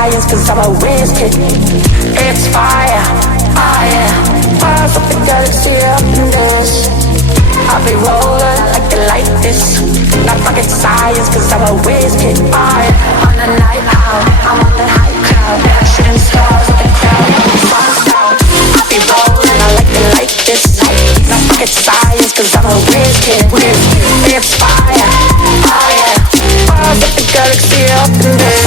science, cause I'm a whiz kid. It's fire, oh yeah. Fires up the galaxy up in this. I'll be rolling like they like this. Not rocket science, cause I'm a whiz kid. Oh yeah. On the night out, I'm on the high cloud. Shooting stars with the crowd, sun's out. I'll be rolling, I like this. Not rocket science, cause I'm a whiz kid. It's fire, oh yeah. Fires up the galaxy up in this.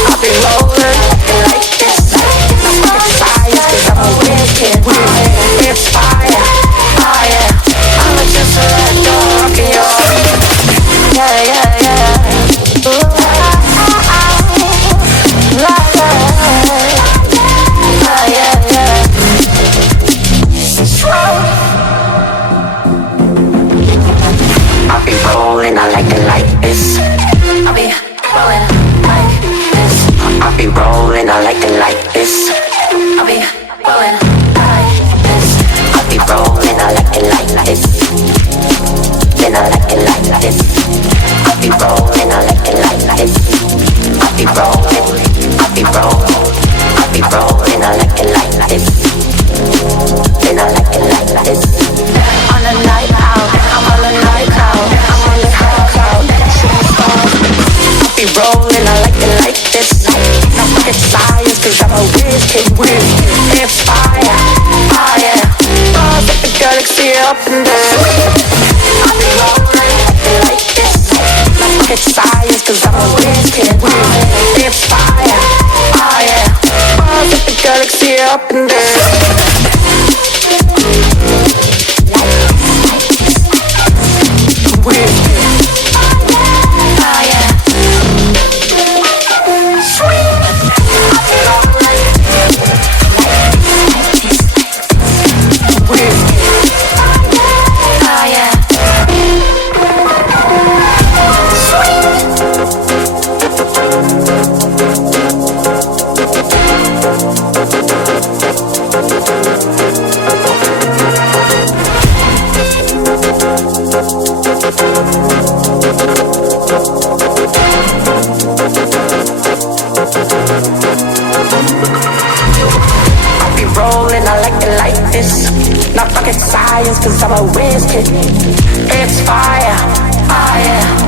I'll be rolling like this. Not rocket science, cause I'm a whiz kid. It's fire, oh yeah. I'm a just a red dog in your yeah, yeah, yeah. Ooh, like that. Oh, yeah, yeah. I'll be rolling, I like it like this. I'll be rolling like this. I'll be rolling, I like it like this. I'll be rolling like this. I'll be rolling, I like it like this. Then I like it like this. I'll be rolling, I like it like this. I'll be rolling, I'll be rolling, I'll be rolling, I like it like this. Then I like it like this. On a night out, I'm on a night out, I'm on the high cloud, shooting stars. I'll be rolling, I like it like this. Not rocket science, cause I'm a whiz kid. It's fire, oh yeah. Stars up the galaxy up in there. I'll be rolling like this. Not rocket science, cause I'm a whiz kid. It's fire, oh yeah. Stars up the galaxy up in there. Not rocket science, cause I'm a whiz kid. It's fire, oh yeah.